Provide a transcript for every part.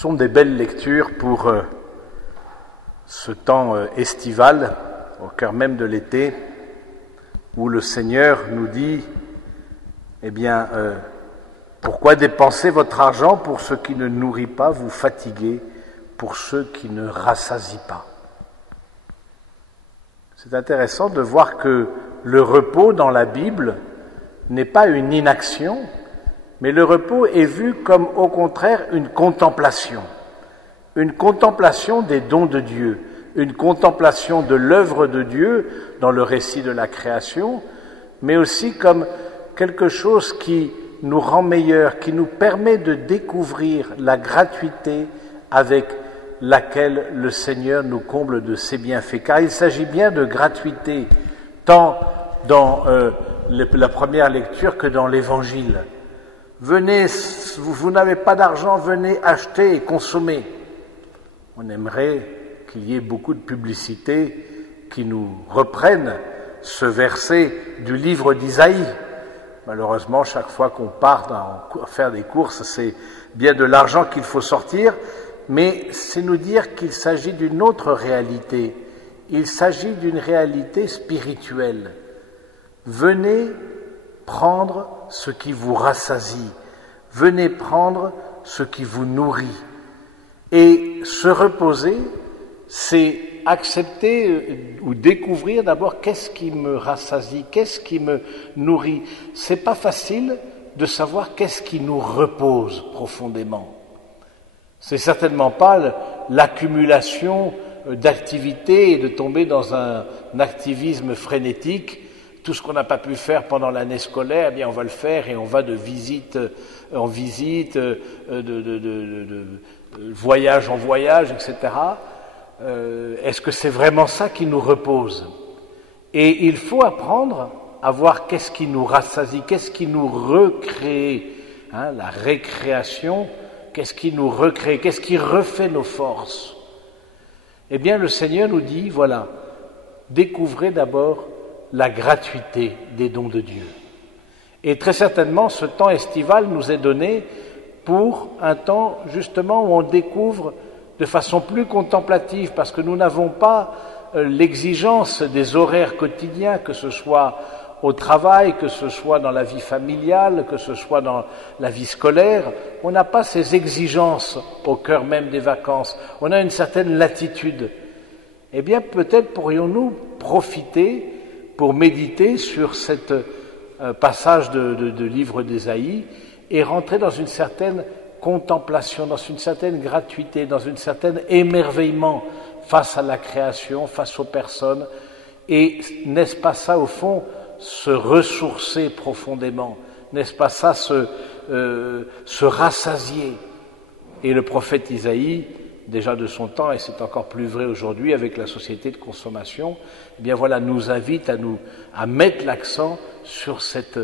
Ce sont des belles lectures pour ce temps estival, au cœur même de l'été, où le Seigneur nous dit, pourquoi dépenser votre argent pour ce qui ne nourrit pas, vous fatiguer pour ceux qui ne rassasient pas. C'est intéressant de voir que le repos dans la Bible n'est pas une inaction, mais le repos est vu comme au contraire une contemplation des dons de Dieu, une contemplation de l'œuvre de Dieu dans le récit de la création, mais aussi comme quelque chose qui nous rend meilleurs, qui nous permet de découvrir la gratuité avec laquelle le Seigneur nous comble de ses bienfaits. Car il s'agit bien de gratuité, tant dans la première lecture que dans l'Évangile. Venez, vous n'avez pas d'argent, venez acheter et consommer. On aimerait qu'il y ait beaucoup de publicités qui nous reprennent ce verset du livre d'Isaïe. Malheureusement, chaque fois qu'on part faire des courses, c'est bien de l'argent qu'il faut sortir, mais c'est nous dire qu'il s'agit d'une autre réalité. Il s'agit d'une réalité spirituelle. Venez prendre ce qui vous rassasie. Venez prendre ce qui vous nourrit. Et se reposer, c'est accepter ou découvrir d'abord qu'est-ce qui me rassasie, qu'est-ce qui me nourrit. C'est pas facile de savoir qu'est-ce qui nous repose profondément. C'est certainement pas l'accumulation d'activités et de tomber dans un activisme frénétique. Tout ce qu'on n'a pas pu faire pendant l'année scolaire, on va le faire et on va de visite en visite, de voyage en voyage, etc. Est-ce que c'est vraiment ça qui nous repose? Et il faut apprendre à voir qu'est-ce qui nous rassasie, qu'est-ce qui nous recrée, la récréation, qu'est-ce qui nous recrée, qu'est-ce qui refait nos forces? Eh bien, le Seigneur nous dit, voilà, découvrez d'abord la gratuité des dons de Dieu. Et très certainement, ce temps estival nous est donné pour un temps justement où on découvre de façon plus contemplative, parce que nous n'avons pas l'exigence des horaires quotidiens, que ce soit au travail, que ce soit dans la vie familiale, que ce soit dans la vie scolaire. On n'a pas ces exigences au cœur même des vacances. On a une certaine latitude. Eh bien, peut-être pourrions-nous profiter pour méditer sur cet passage de livre d'Ésaïe et rentrer dans une certaine contemplation, dans une certaine gratuité, dans une certaine émerveillement face à la création, face aux personnes. Et n'est-ce pas ça, au fond, se ressourcer profondément? N'est-ce pas ça, se rassasier? Et le prophète Isaïe, déjà de son temps, et c'est encore plus vrai aujourd'hui avec la société de consommation, eh bien voilà, nous invite à mettre l'accent sur cette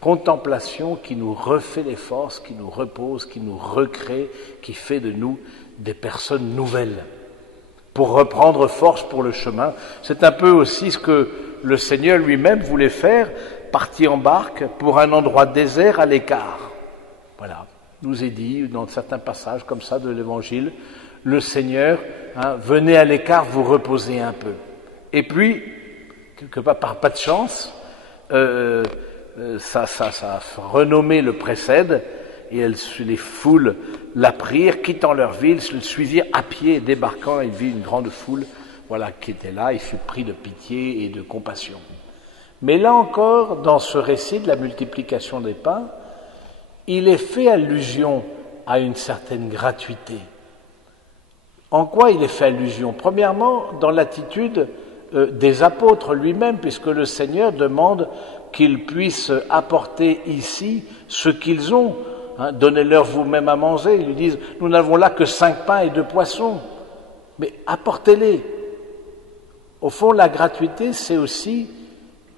contemplation qui nous refait les forces, qui nous repose, qui nous recrée, qui fait de nous des personnes nouvelles, pour reprendre force pour le chemin. C'est un peu aussi ce que le Seigneur lui-même voulait faire, partir en barque pour un endroit désert à l'écart. Voilà, nous est dit dans certains passages comme ça de l'Évangile, le Seigneur, venez à l'écart vous reposer un peu. Et puis, quelque part par pas de chance, sa renommée le précède, et les foules l'apprirent, quittant leur ville, le suivirent à pied, débarquant, il vit une grande foule, qui était là, il fut pris de pitié et de compassion. Mais là encore, dans ce récit de la multiplication des pains, il est fait allusion à une certaine gratuité. En quoi il est fait allusion? Premièrement, dans l'attitude des apôtres lui-même, puisque le Seigneur demande qu'ils puissent apporter ici ce qu'ils ont. Donnez-leur vous-même à manger. Ils lui disent, nous n'avons là que 5 pains et 2 poissons. Mais apportez-les. Au fond, la gratuité, c'est aussi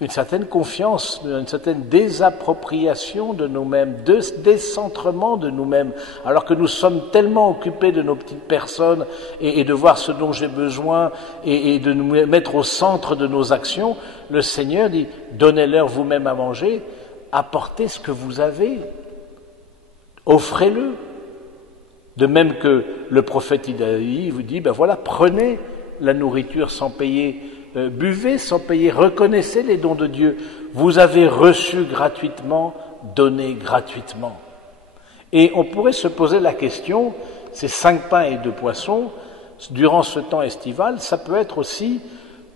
une certaine confiance, une certaine désappropriation de nous-mêmes, décentrement de nous-mêmes, alors que nous sommes tellement occupés de nos petites personnes et de voir ce dont j'ai besoin et de nous mettre au centre de nos actions. Le Seigneur dit, donnez-leur vous-même à manger, apportez ce que vous avez, offrez-le, De même que le prophète Isaïe vous dit, ben voilà, prenez la nourriture sans payer, buvez sans payer, reconnaissez les dons de Dieu. Vous avez reçu gratuitement, donnez gratuitement. Et on pourrait se poser la question, ces 5 pains et 2 poissons, durant ce temps estival, ça peut être aussi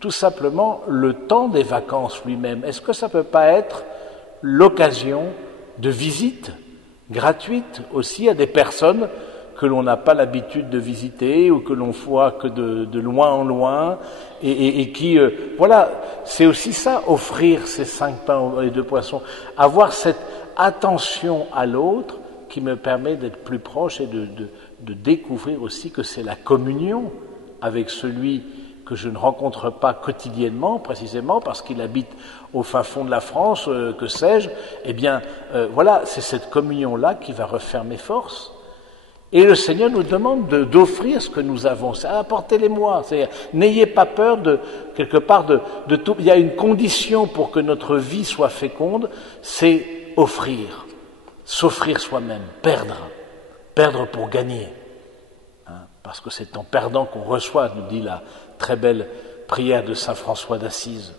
tout simplement le temps des vacances lui-même. Est-ce que ça ne peut pas être l'occasion de visite gratuite aussi à des personnes que l'on n'a pas l'habitude de visiter ou que l'on voit que de loin en loin et qui, voilà, c'est aussi ça, offrir ces 5 pains et 2 poissons, avoir cette attention à l'autre qui me permet d'être plus proche et de découvrir aussi que c'est la communion avec celui que je ne rencontre pas quotidiennement, précisément parce qu'il habite au fin fond de la France, que sais-je, eh bien, voilà, c'est cette communion-là qui va refaire mes forces. Et le Seigneur nous demande d'offrir ce que nous avons. C'est apportez-les-moi. C'est-à-dire, n'ayez pas peur quelque part de tout. Il y a une condition pour que notre vie soit féconde, c'est offrir, s'offrir soi-même, perdre pour gagner. Parce que c'est en perdant qu'on reçoit, nous dit la très belle prière de saint François d'Assise.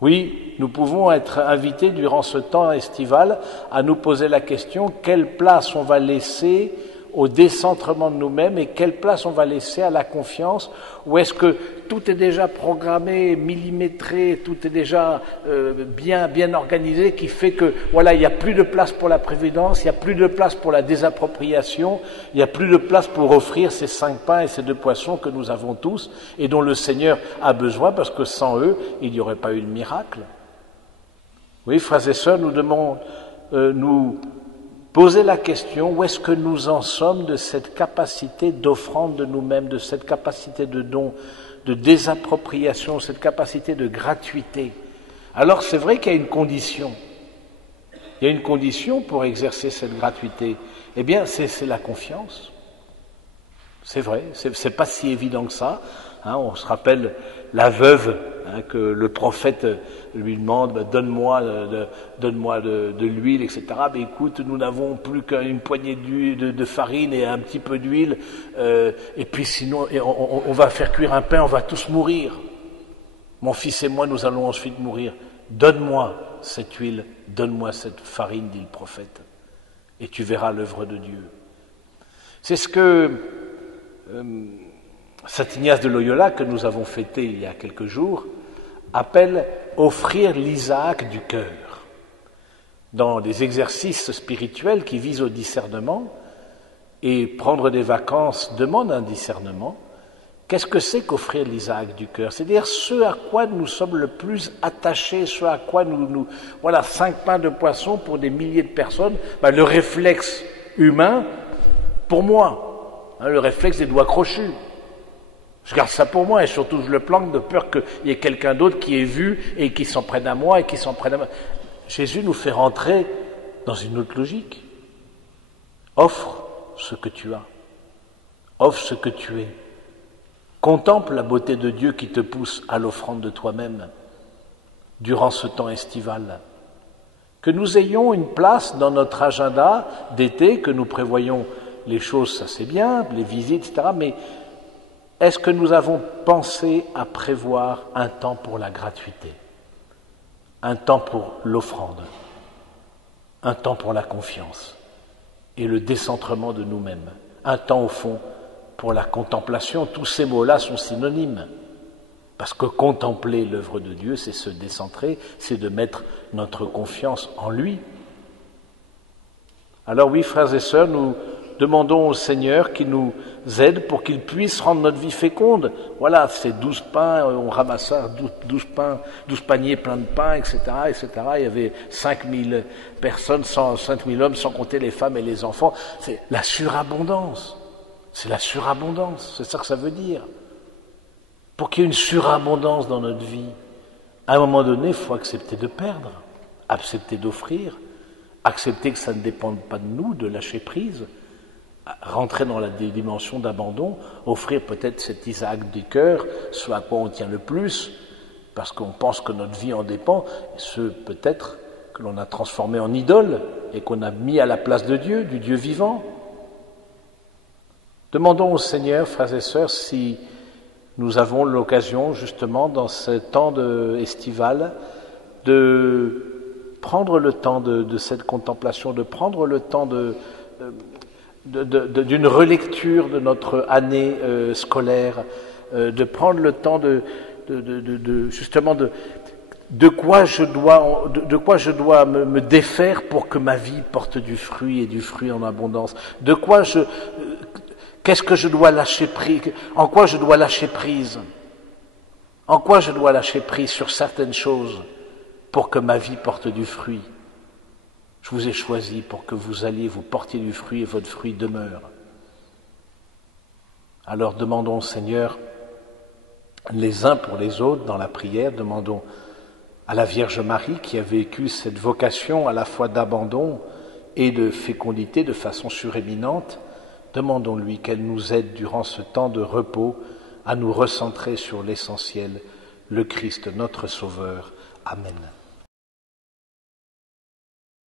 Oui, nous pouvons être invités durant ce temps estival à nous poser la question, quelle place on va laisser au décentrement de nous-mêmes et quelle place on va laisser à la confiance, ou est-ce que tout est déjà programmé, millimétré, tout est déjà bien organisé, qui fait que voilà, il n'y a plus de place pour la prévidence, il n'y a plus de place pour la désappropriation, il n'y a plus de place pour offrir ces 5 pains et ces 2 poissons que nous avons tous et dont le Seigneur a besoin parce que sans eux, il n'y aurait pas eu de miracle. Oui, frères et sœurs, nous devons nous poser la question, où est-ce que nous en sommes de cette capacité d'offrande de nous-mêmes, de cette capacité de don, de désappropriation, cette capacité de gratuité. Alors c'est vrai qu'il y a une condition. Il y a une condition pour exercer cette gratuité. Eh bien, c'est la confiance. C'est vrai, c'est pas si évident que ça. On se rappelle la veuve que le prophète lui demande, donne-moi de l'huile, etc. Mais écoute, nous n'avons plus qu'une poignée de farine et un petit peu d'huile, et puis sinon on va faire cuire un pain, on va tous mourir. Mon fils et moi, nous allons ensuite mourir. Donne-moi cette huile, donne-moi cette farine, dit le prophète, et tu verras l'œuvre de Dieu. C'est ce que saint Ignace de Loyola, que nous avons fêté il y a quelques jours, appelle offrir l'Isaac du cœur. Dans des exercices spirituels qui visent au discernement, et prendre des vacances demande un discernement, qu'est-ce que c'est qu'offrir l'Isaac du cœur? C'est-à-dire ce à quoi nous sommes le plus attachés, ce à quoi voilà, 5 pains de poisson pour des milliers de personnes, le réflexe humain, pour moi, le réflexe des doigts crochus. Je garde ça pour moi et surtout je le planque de peur qu'il y ait quelqu'un d'autre qui ait vu et qui s'en prenne à moi et qui s'en prenne à moi. Jésus nous fait rentrer dans une autre logique. Offre ce que tu as. Offre ce que tu es. Contemple la beauté de Dieu qui te pousse à l'offrande de toi-même durant ce temps estival. Que nous ayons une place dans notre agenda d'été, que nous prévoyons les choses, ça c'est bien, les visites, etc. Mais est-ce que nous avons pensé à prévoir un temps pour la gratuité, un temps pour l'offrande, un temps pour la confiance et le décentrement de nous-mêmes, un temps au fond pour la contemplation? Tous ces mots-là sont synonymes, parce que contempler l'œuvre de Dieu, c'est se décentrer, c'est de mettre notre confiance en lui. Alors oui, frères et sœurs, nous demandons au Seigneur qu'il nous aide pour qu'il puisse rendre notre vie féconde. Voilà, c'est 12 pains, on ramassa 12 paniers pleins de pain, etc., etc. Il y avait 5000 personnes, 5000 hommes, sans compter les femmes et les enfants. C'est la surabondance. C'est la surabondance, c'est ça que ça veut dire. Pour qu'il y ait une surabondance dans notre vie, à un moment donné, il faut accepter de perdre, accepter d'offrir, accepter que ça ne dépende pas de nous, de lâcher prise, rentrer dans la dimension d'abandon, offrir peut-être cet Isaac du cœur, ce à quoi on tient le plus, parce qu'on pense que notre vie en dépend, ce peut-être que l'on a transformé en idole et qu'on a mis à la place de Dieu, du Dieu vivant. Demandons au Seigneur, frères et sœurs, si nous avons l'occasion, justement, dans ce temps estival, de prendre le temps de cette contemplation, de prendre le temps d'une relecture de notre année scolaire, de prendre le temps justement de quoi je dois me défaire pour que ma vie porte du fruit et du fruit en abondance. Qu'est-ce que je dois lâcher prise? En quoi je dois lâcher prise? En quoi je dois lâcher prise sur certaines choses pour que ma vie porte du fruit? Je vous ai choisi pour que vous portiez du fruit et votre fruit demeure. Alors demandons au Seigneur, les uns pour les autres, dans la prière, demandons à la Vierge Marie qui a vécu cette vocation à la fois d'abandon et de fécondité de façon suréminente, demandons-lui qu'elle nous aide durant ce temps de repos à nous recentrer sur l'essentiel, le Christ notre Sauveur. Amen.